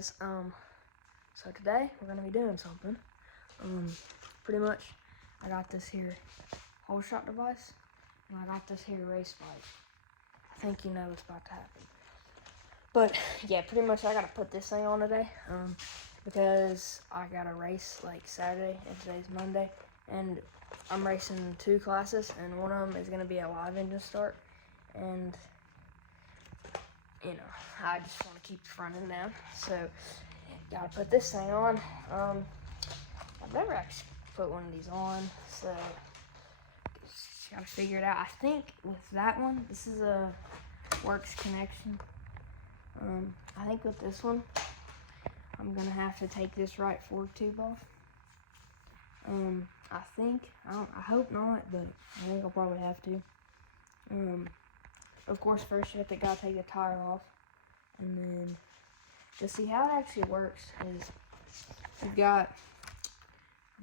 guys. So today we're gonna be doing something. Pretty much, I got this here Holeshot device, and I got this here race bike. I think you know what's about to happen. But yeah, pretty much I gotta put this thing on today, because I got a race like Saturday, and today's Monday, and I'm racing 2 classes, and one of them is gonna be a live engine start, and you know, I just want to keep the front end down, so gotta put this thing on. I've never actually put one of these on, so just gotta figure it out. I think with that one, this is a works connection. I think with this one, I'm gonna have to take this right fork tube off. I hope not, but I think I'll probably have to. Of course, first you gotta take the tire off, and then to see how it actually works is you've got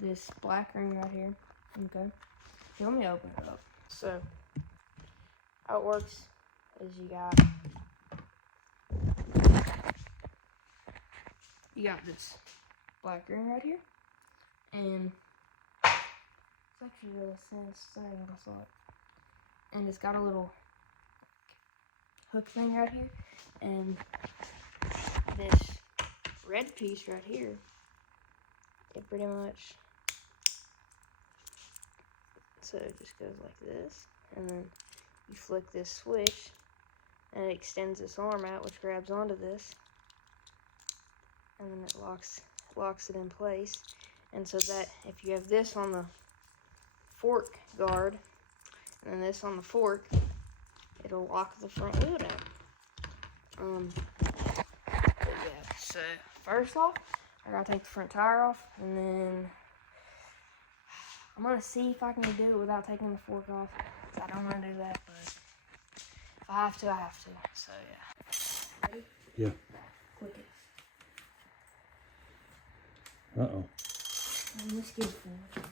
this black ring right here. Okay, let me open it up. So how it works is you got this black ring right here, and it's actually really thin than I thought, and it's got a little hook thing right here, and this red piece right here, it pretty much, so it just goes like this, and then you flick this switch, and it extends this arm out, which grabs onto this, and then it locks it in place, and so that if you have this on the fork guard, and then this on the fork, it'll lock the front wheel down. But yeah, so first off, I gotta take the front tire off, and then I'm gonna see if I can do it without taking the fork off. I don't wanna do that, but if I have to, I have to. So yeah. Ready? Yeah. Click it. Uh-oh. Let's get it forward.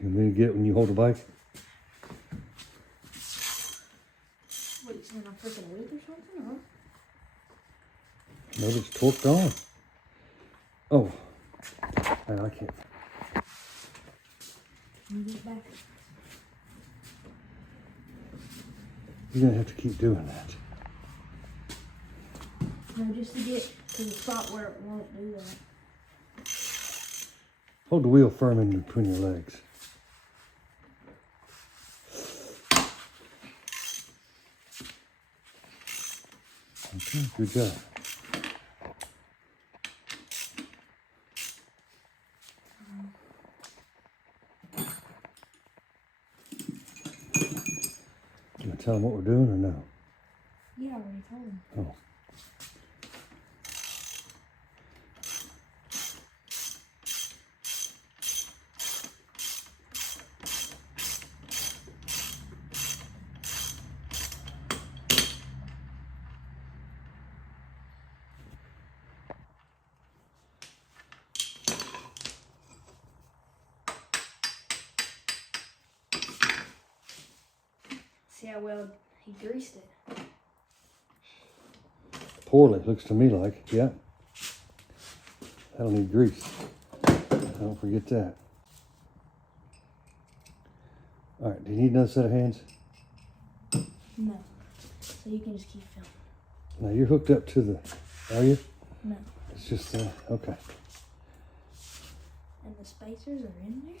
You want me to get it when you hold the bike? What, you saying I'm freaking weak or something, huh? No, it's torqued on. Oh. Man, I can't. Can you get it back? You're going to have to keep doing that. No, just to get to the spot where it won't do that. Hold the wheel firm in between your legs. Okay, good job. You gonna tell them what we're doing or no? Yeah, I already told him. Oh. See how well he greased it. Poorly, looks to me like, yeah. That'll need grease. Don't forget that. All right, do you need another set of hands? No. So you can just keep filming. Now you're hooked up to the, are you? No. It's just, okay. And the spacers are in there?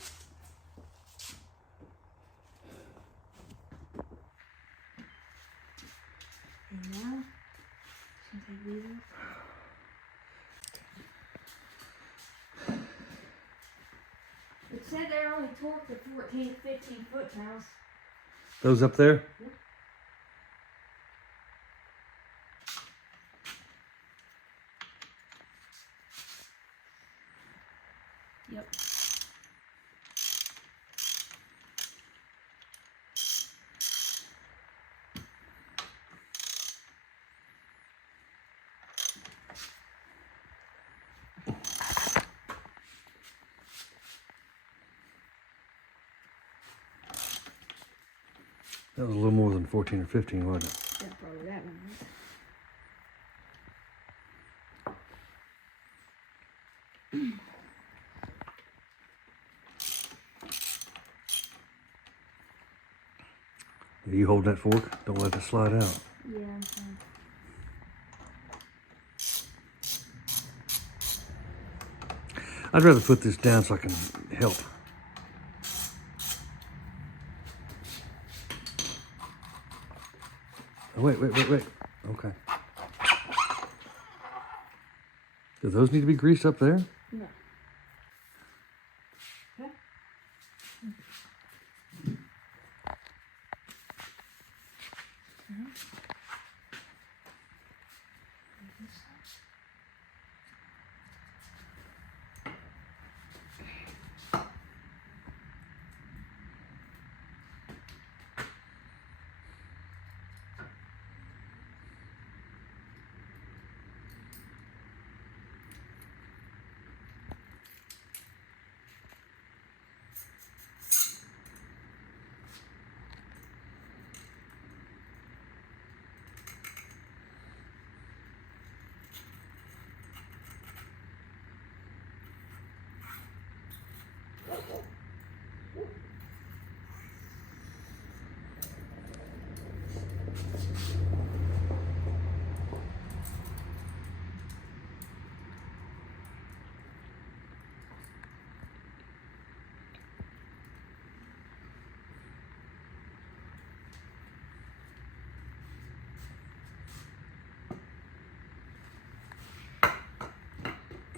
And now, since I leave it said they're only torqued to 14, 15 foot-pounds. Those up there? Yep. Yep. That was a little more than 14 or 15, wasn't it? Yeah, probably that one. You hold that fork. Don't let it slide out. Yeah, I'm fine. I'd rather put this down so I can help. Oh, wait. Okay. Do those need to be greased up there? No. Okay.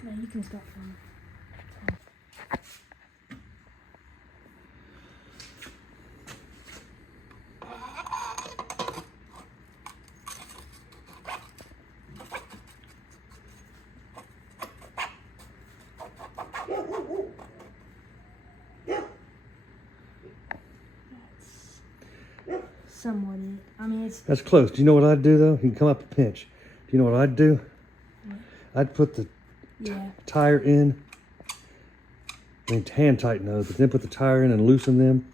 No, you can start from. Somewhat it. I mean, it's. That's close. Do you know what I'd do, though? You can come up a pinch. Do you know what I'd do? Yeah. I'd put the Yeah. tire in. I mean, hand tighten those, but then put the tire in and loosen them.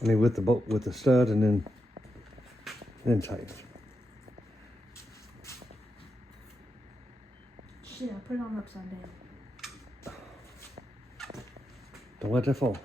I mean, with the bolt, with the stud, and then tighten. Shit, I put it on upside down. Don't let that fall.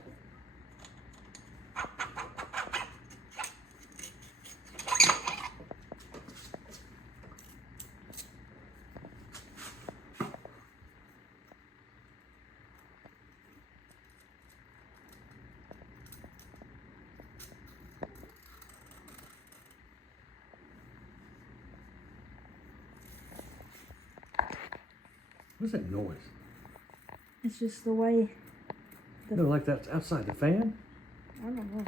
What's that noise? It's just the way. No, like that's outside the fan? I don't know.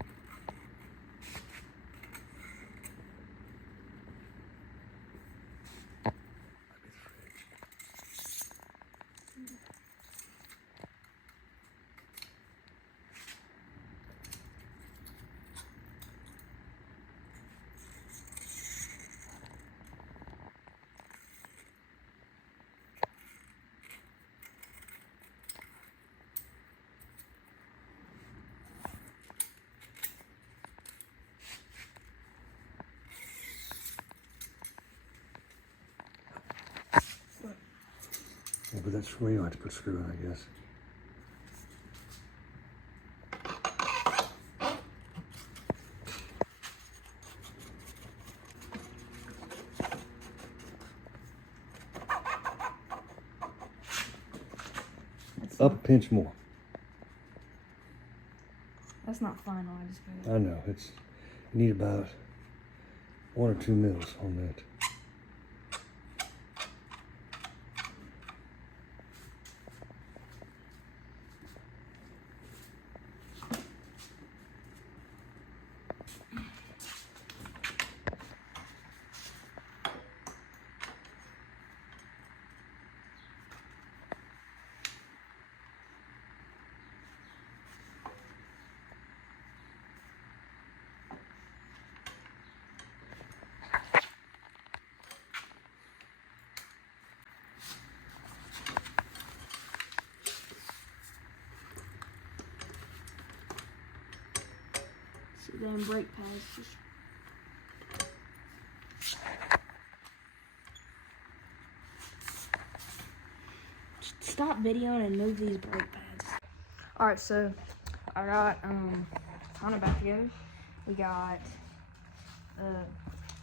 Yeah, but that's where you have to put a screw in, I guess. Up a pinch more. That's not final. I just put it. I know, you need about 1 or 2 mils on that. See them brake pads just stop videoing and move these brake pads. All right, so I got on it back together. We got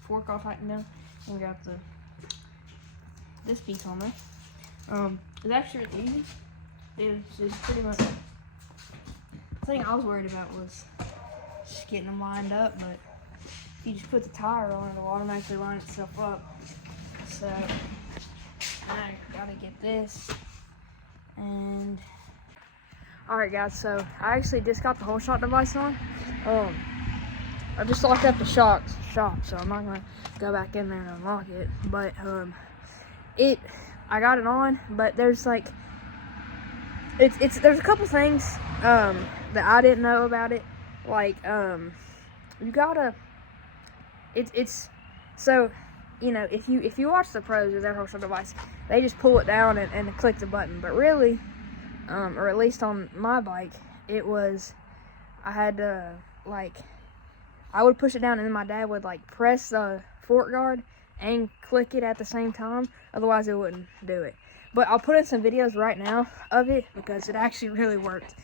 fork all tightened down, and we got this piece on there. It's actually really easy. It's just pretty much. The thing I was worried about was just getting them lined up, but if you just put the tire on, it'll automatically line itself up. So I gotta get this. And alright guys, so I actually just got the Holeshot device on. I just locked up the shop, so I'm not gonna go back in there and unlock it. But I got it on, but there's like there's a couple things that I didn't know about it. Like you gotta so you know, if you watch the pros with their Holeshot device, they just pull it down and click the button. But really, or at least on my bike, it was, I had to, like, I would push it down and then my dad would, like, press the fork guard and click it at the same time. Otherwise, it wouldn't do it. But I'll put in some videos right now of it because it actually really worked.